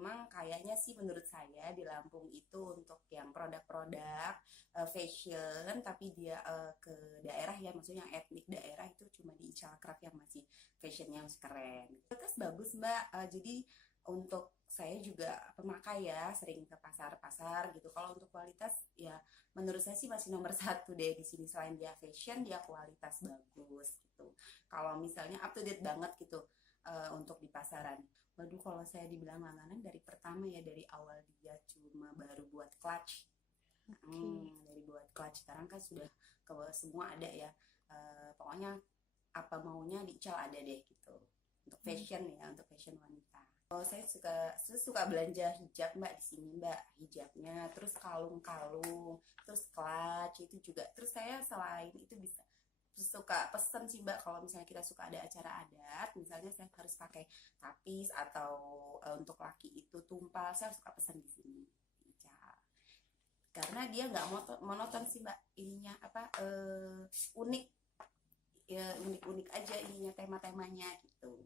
memang kayaknya sih menurut saya di Lampung itu untuk yang produk-produk fashion, tapi dia ke daerah ya, maksudnya yang etnik daerah itu cuma di Icalkrak yang masih fashionnya masih keren. Terus bagus Mbak. Jadi untuk saya juga pemakai ya, sering ke pasar-pasar gitu. Kalau untuk kualitas ya menurut saya sih masih nomor satu deh di sini. Selain dia fashion, dia kualitas bagus gitu. Kalau misalnya up to date banget gitu untuk di pasaran. Waduh, kalau saya dibilang langganan dari pertama ya, dari awal dia cuma baru buat clutch. Oke. Dari buat clutch sekarang kan sudah ke semua ada ya. Pokoknya apa maunya di Ical ada deh gitu. Untuk Hmm. fashion ya, untuk fashion wanita. Oh, saya suka belanja hijab Mbak di sini Mbak, hijabnya, terus kalung-kalung, terus clutch itu juga. Terus saya selain itu bisa suka pesen sih Mbak, kalau misalnya kita suka ada acara adat, misalnya saya harus pakai tapis atau untuk laki itu tumpal, saya suka pesen di sini. Ical. Karena dia nggak monoton sih Mbak, ininya apa unik ya, unik-unik aja ininya tema-temanya gitu.